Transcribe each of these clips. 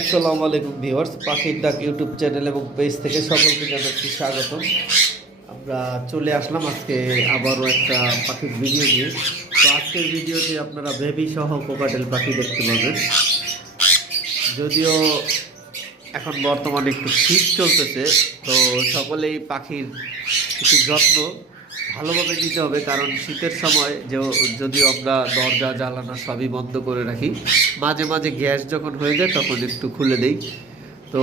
আসসালামু আলাইকুম ভিউয়ার্স, পাখির ডাক ইউটিউব চ্যানেল এবং পেজ থেকে সকলকে জানাচ্ছি স্বাগত। আমরা চলে আসলাম আজকে আবারও একটা পাখির ভিডিও নিয়ে। তো আজকের ভিডিওতে আপনারা বেবি সহ কোকাটেল পাখি দেখতে পাবেন। যদিও এখন বর্তমানে একটু শীত চলতেছে, তো সকলেই পাখির একটু যত্ন ভালোভাবে নিতে হবে, কারণ শীতের সময় যদিও আমরা দরজা জ্বালানো সবই বন্ধ করে রাখি, মাঝে মাঝে গ্যাস যখন হয়ে যায় তখন একটু খুলে দেই। তো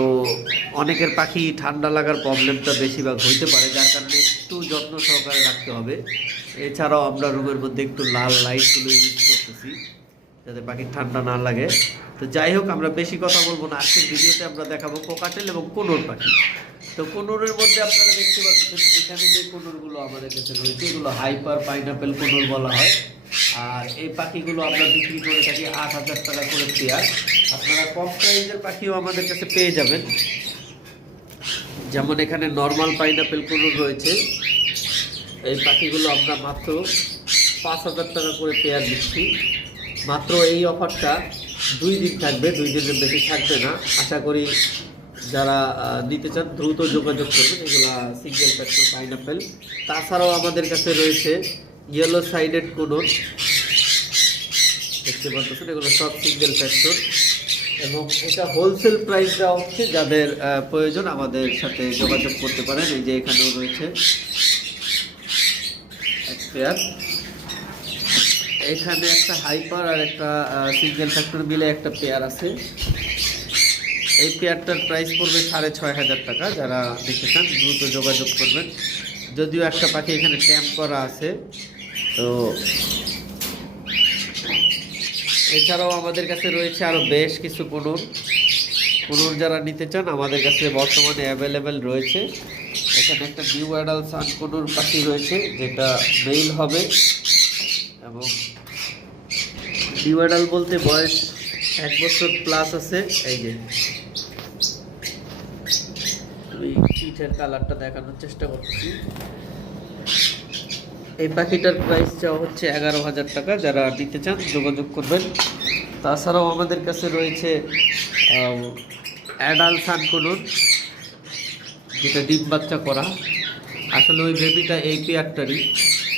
অনেকের পাখি ঠান্ডা লাগার প্রবলেমটা বেশিরভাগ হইতে পারে, যার কারণে একটু যত্ন সহকারে রাখতে হবে। এছাড়াও আমরা রুমের মধ্যে একটু লাল লাইটগুলো ইউজ করতেছি যাতে পাখির ঠান্ডা না লাগে। তো যাই হোক, আমরা বেশি কথা বলবো না। আজকের ভিডিওতে আমরা দেখাবো কোকাটেল এবং কোনোর পাখি। তো কোনোরের মধ্যে আপনারা দেখতে পাচ্ছেন এখানে যে কোনোরগুলো আমাদের কাছে রয়েছে, এগুলো হাইপার পাইনাপেল কোনোর বলা হয়। আর এই পাখিগুলো আমরা বিক্রি করে থাকি ৮,০০০ টাকা করে পেয়ার। আপনারা কম প্রাইজের পাখিও আমাদের কাছে পেয়ে যাবেন, যেমন এখানে নর্মাল পাইনাপেল কোনোর রয়েছে। এই পাখিগুলো আমরা মাত্র ৫,০০০ টাকা করে পেয়ার দিচ্ছি। মাত্র এই অফারটা 2 দিন থাকবে, 2 দিনের বেশি থাকবে না। আশা করি যারা নিতে চান দ্রুত যোগাযোগ করবেন। এগুলা সিঙ্গেল ফ্যাক্টর পাইনাপেল। তাছাড়াও আমাদের কাছে রয়েছে ইয়েলো সাইডেড কোনোর, দেখতে পাচ্ছেন, এগুলো সব সিঙ্গেল ফ্যাক্টর এবং এটা হোলসেল প্রাইস দেওয়া হচ্ছে। যাদের প্রয়োজন আমাদের সাথে যোগাযোগ করতে পারেন। এই যে এখানেও রয়েছে এক পেয়ার, এখানে একটা হাইপার আর একটা সিঙ্গেল ফ্যাক্টর মিলে একটা পেয়ার আছে। এই পেয়ারটার প্রাইস পড়বে ৬,৫০০ টাকা। যারা দেখতে চান দ্রুত যোগাযোগ করবেন। যদিও একটা পাখি এখানে ট্যাম্প করা আছে। তো এছাড়াও আমাদের কাছে রয়েছে আরও বেশ কিছু কোনোর। যারা নিতে চান আমাদের কাছে বর্তমানে অ্যাভেলেবেল রয়েছে। এখানে একটা নিউ অ্যাডাল্ট সান কোনোর পাখি রয়েছে, যেটা মেল হবে এবং নিউ অ্যাডাল্ট বলতে বয়স 1 বছর প্লাস আছে। এই যে আমি পিঠের কালারটা দেখানোর চেষ্টা করছি। এই পাখিটার প্রাইস চাওয়া হচ্ছে 11,০০০ টাকা। যারা নিতে চান যোগাযোগ করবেন। তাছাড়াও আমাদের কাছে রয়েছে অ্যাডাল্ট সান কোনোর, যেটা ডিম বাচ্চা করা। আসলে ওই বেবিটা এই পেয়ারটারই,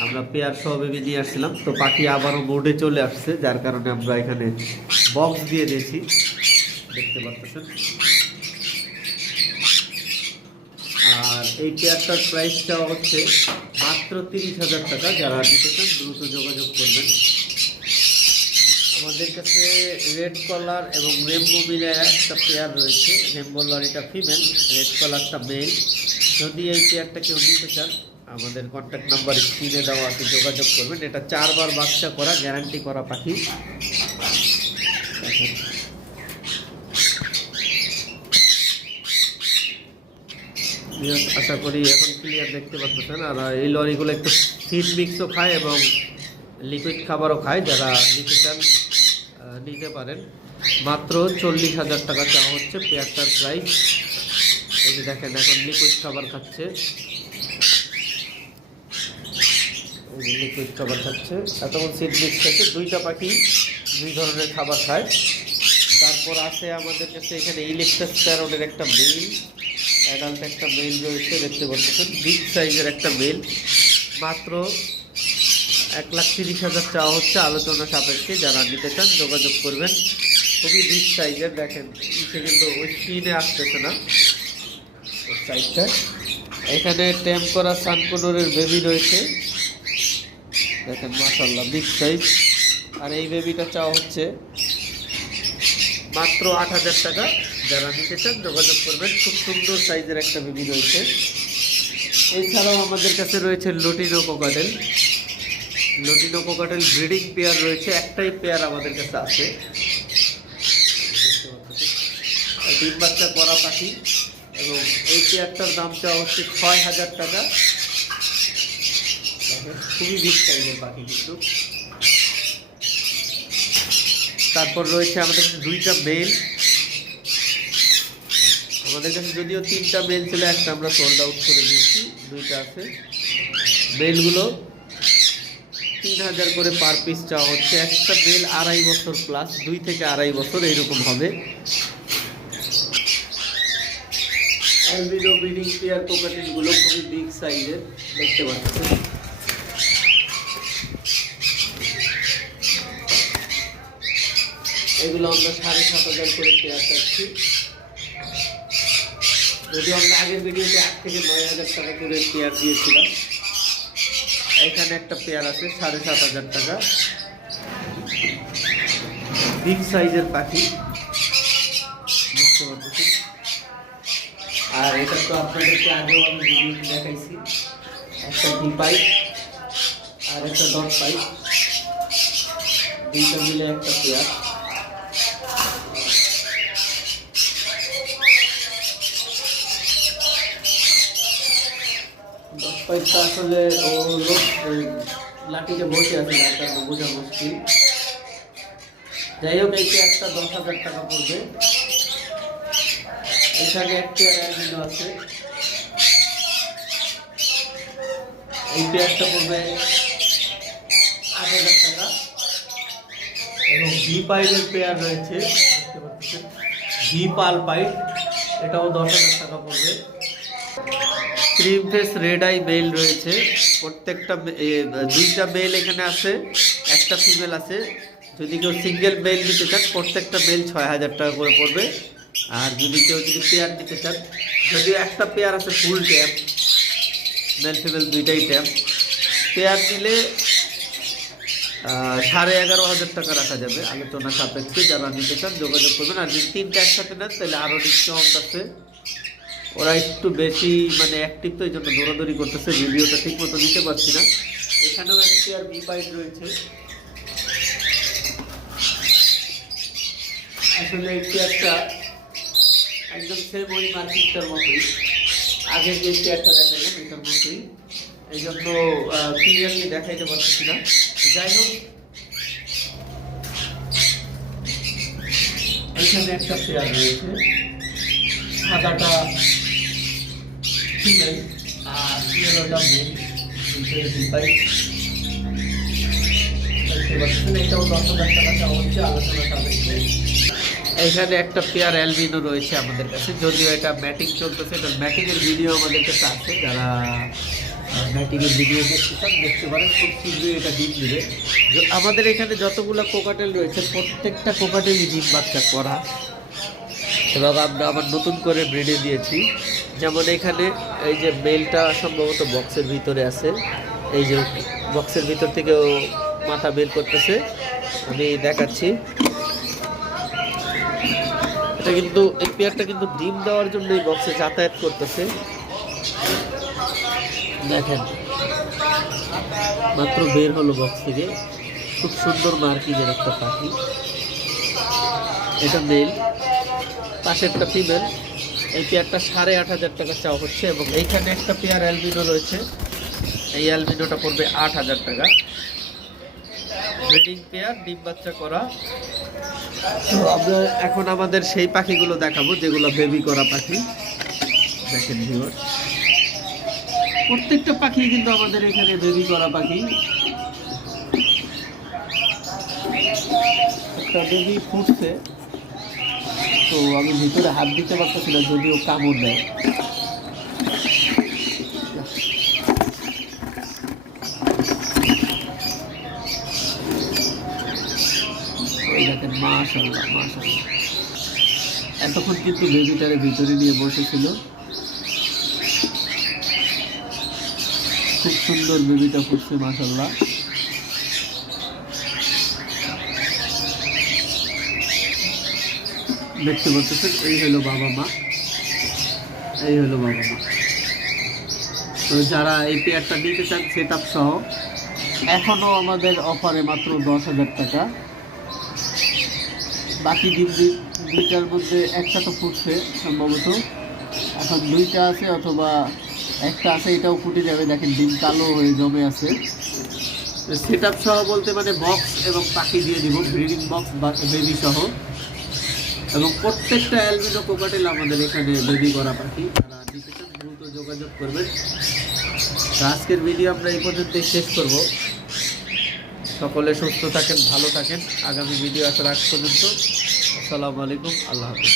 আমরা পেয়ার সহ বেবি নিয়ে আসছিলাম। তো পাখি আবারও বোর্ডে চলে আসছে, যার কারণে আমরা এখানে বক্স দিয়ে দিয়েছি, দেখতে পাচ্ছেন। আর এই পেয়ারটার প্রাইস চাওয়া হচ্ছে মাত্র 30,০০০ টাকা। যারা নিতে চান দ্রুত যোগাযোগ করবেন। আমাদের কাছে রেড কলার এবং রেমবো মিলে একটা পেয়ার রয়েছে। রেমবো লরিটা ফিমেল, রেড কলারটা মেল। যদি এই পেয়ারটা কেউ নিতে চান আমাদের কন্ট্যাক্ট নাম্বার স্ক্রিনে দেওয়া আছে, যোগাযোগ করবেন। এটা 4 বার বাচ্চা করা, গ্যারান্টি করা পাখি। আশা করি এখন ক্লিয়ার দেখতে পাচ্ছেন। আর এই লরিগুলো একটু ফিড মিক্সও খায় এবং লিকুইড খাবারও খায়। যারা নিতে চান নিতে পারেন। মাত্র 40,০০০ টাকা চাওয়া হচ্ছে পেয়ারটার প্রাইস। এই যে দেখেন এখন লিকুইড খাবার খাচ্ছে, লিকুইড খাবার খাচ্ছে। এতক্ষণ সিড মিক্স খাচ্ছে। 2টা পাখি 2 ধরনের খাবার খায়। তারপর আছে আমাদের কাছে এখানে ইলেকট্রাস প্যারোডের একটা মেল, অ্যাডাল্ট একটা মেল রয়েছে, দেখতে পাচ্ছেন বিগ সাইজের একটা মেল। মাত্র 1,30,০০০ চাওয়া হচ্ছে আলোচনা সাপেক্ষে। যারা নিতে চান যোগাযোগ করবেন। খুবই বিগ সাইজের, দেখেন নিচে কিন্তু ওই স্ক্রিনে আসতেছে না ওই সাইজটা। এখানে ট্যাম্প করা সানকোনোরের বেবি রয়েছে, দেখেন মাশাআল্লাহ বিগ সাইজ। আর এই বেবিটা চাওয়া হচ্ছে মাত্র 8,০০০ টাকা। যারা নিতে চান যোগাযোগ করবেন। খুব সুন্দর সাইজের একটা বেবি রয়েছে। এছাড়াও আমাদের কাছে রয়েছে lutino cockatiel. Lutino cockatiel breeding pair রয়েছে, একটাই পেয়ার আমাদের কাছে আছে। ডিম বাচ্চা করা পাখি এবং এই পেয়ারটার দাম চাওয়া হচ্ছে 6,০০০ টাকা। খুবই বিগ সাইজের পাখি কিন্তু। তারপর রয়েছে আমাদের কাছে 2টা মেল। আমাদের কাছে যদিও 3টা মেল ছিল, একটা আমরা সোল্ড আউট করে দিয়েছি। 2টা আছে। মেলগুলো 3,০০০ করে পার পিস চাওয়া হচ্ছে। একটা মেল 2.5 বছর প্লাস, 2 থেকে 2.5 বছর এইরকম হবে। অ্যালবিনো ব্রিডিং পেয়ার কোকাটেল গুলো খুবই বিগ সাইজের দেখতে পাচ্ছেন। এগুলো আমরা 7,500 করে পেয়ার চাচ্ছি। যদিও আমরা আগের ভিডিওতে 8 থেকে 9,000 টাকা করে পেয়ার দিয়েছিলাম। এখানে একটা পেয়ার আছে 7,500 টাকা, বিগ সাইজের পাখি দেখতে পাচ্ছেন। আর এটা তো আপনাদেরকে আগেও আমি ভিডিওতে দেখাইছি, একটা ডি পাইপ আর একটা ডট পাইপ, দুইটা মিলে একটা পেয়ার। ডট পাইপটা আসলে ও লোক লাঠিতে বসে আছে, যার কারণে বোঝা মুশকিল। যাই হোক, এই পেয়ারটা 10,000 টাকা পড়বে। এখানে এক পেয়ার অ্যালবিনো আছে, এই পেয়ারটা পড়বে 8,000 টাকা। এবং ভি পাইপের পেয়ার রয়েছে, দেখতে পাচ্ছেন, ভি পাল পাইপ, এটাও 10,000 টাকা পড়বে। Cream face red eye male রয়েছে, প্রত্যেকটা দুইটা মেল এখানে আছে, একটা ফিমেল আছে। যদি কেউ সিঙ্গেল মেল নিতে চান, প্রত্যেকটা মেল 6,000 টাকা করে পড়বে। আর যদি কেউ পেয়ার নিতে চান, যদিও একটা পেয়ার আছে ফুল ট্যাপ, মেল ফিমেল দুইটাই ট্যাপ, পেয়ার নিলে 11,500 টাকা রাখা যাবে আলোচনা সাপেক্ষে। যারা নিতে চান যোগাযোগ করবেন। আর যদি 3টা একসাথে নেন তাহলে আরও ডিসকাউন্ট আছে। ওরা একটু বেশি মানে অ্যাক্টিভ, তো এই জন্য দৌড়াদৌড়ি করতেছে, ভিডিওটা ঠিক মতো দিতে পারছি না। এখানেও এক পেয়ার বি পাইপ রয়েছে। আসলে এই পেয়ারটা একদম সেম ওই মার্কিংটার মতোই, আগের যে পেয়ারটা দেখালাম এটার মতোই, এই জন্য ক্লিয়ারলি দেখাইতে পারছি না। যাই হোক, এখানে একটা পেয়ার রয়েছে, সাদাটা ফিমেল আর ইয়েলোটা মেল, এটাও 10,000 টাকা চাওয়া হচ্ছে আলোচনা সাপেক্ষে। এখানে একটা পেয়ার অ্যালবিনো রয়েছে আমাদের কাছে, যদিও এটা ম্যাটিং চলতেছে। এটা ম্যাটিংয়ের ভিডিও আমাদের কাছে আছে, যারা ম্যাটিংয়ের ভিডিও দেখতে চান দেখতে পারেন, খুব শীঘ্রই এটা ডিম দিবে। আমাদের এখানে যতগুলো কোকাটেল রয়েছে প্রত্যেকটা কোকাটেলই ডিম বাচ্চা করা, এবং আমরা আবার নতুন করে ব্রিডে দিয়েছি। যেমন এখানে এই যে মেলটা সম্ভবত বক্সের ভিতরে আছে, এই যে বক্সের ভিতর থেকে ও মাথা বের করতেছে, আমি দেখাচ্ছি। এটা কিন্তু এই পেয়ারটা কিন্তু ডিম দেওয়ার জন্য এই বক্সে যাতায়াত করতেছে, দেখেন মাত্র বের হলো বক্স থেকে। খুব সুন্দর মার্কিংয়ের একটা পাখি, এটা মেল, পাশেরটা ফিমেল। এই পেয়ারটা 8,500 টাকা চাওয়া হচ্ছে। এবং এইখানে একটা পেয়ার অ্যালবিনো রয়েছে, এই অ্যালবিনোটা পড়বে 8,000 টাকা। ব্রিডিং পেয়ার, ডিম বাচ্চা করা। তো আমরা এখন আমাদের সেই পাখিগুলো দেখাবো যেগুলো বেবি করা পাখি। দেখেন ভিউয়ার, প্রত্যেকটা পাখি কিন্তু আমাদের এখানে বেবি করা পাখি। একটা বেবি ফুটছে, তো আমি ভিতরে হাত দিতে পারতেছি না, যদিও কামড় দেয়। দেখেন, মাশাআল্লাহ মাশাআল্লাহ, এতক্ষণ কিন্তু বেবিটারে ভিতরে নিয়ে বসেছিল। খুব সুন্দর বেবিটা ফুটছে মাশাআল্লাহ। দেখতে পাচ্ছেন, এই হলো বাবা মা, এই হলো বাবা মা। তো যারা এই পেয়ারটা নিতে চান সেট আপ সহ, এখনও আমাদের অফারে মাত্র 10,000 টাকা। বাকি দুইটার মধ্যে একটা তো ফুটছে সম্ভবত, এখন দুইটা আছে অথবা একটা আছে, এটাও ফুটে যাবে। দেখেন ডিম কালো হয়ে জমে আছে। সেট আপ সহ বলতে মানে বক্স এবং পাখি দিয়ে দিব, ব্রিডিং বক্স বা বেবি সহ। এবং প্রত্যেকটা অ্যালবিনো কোকাটেল আমাদের এখানে বেবি করা পাখি, যারা নিতে চান দ্রুত যোগাযোগ করবেন। তো আজকের ভিডিও আমরা এই পর্যন্তই শেষ করব। সকলে সুস্থ থাকেন, ভালো থাকেন। আগামী ভিডিও আসার আগ পর্যন্ত আসসালামু আলাইকুম, আল্লাহ হাফেজ।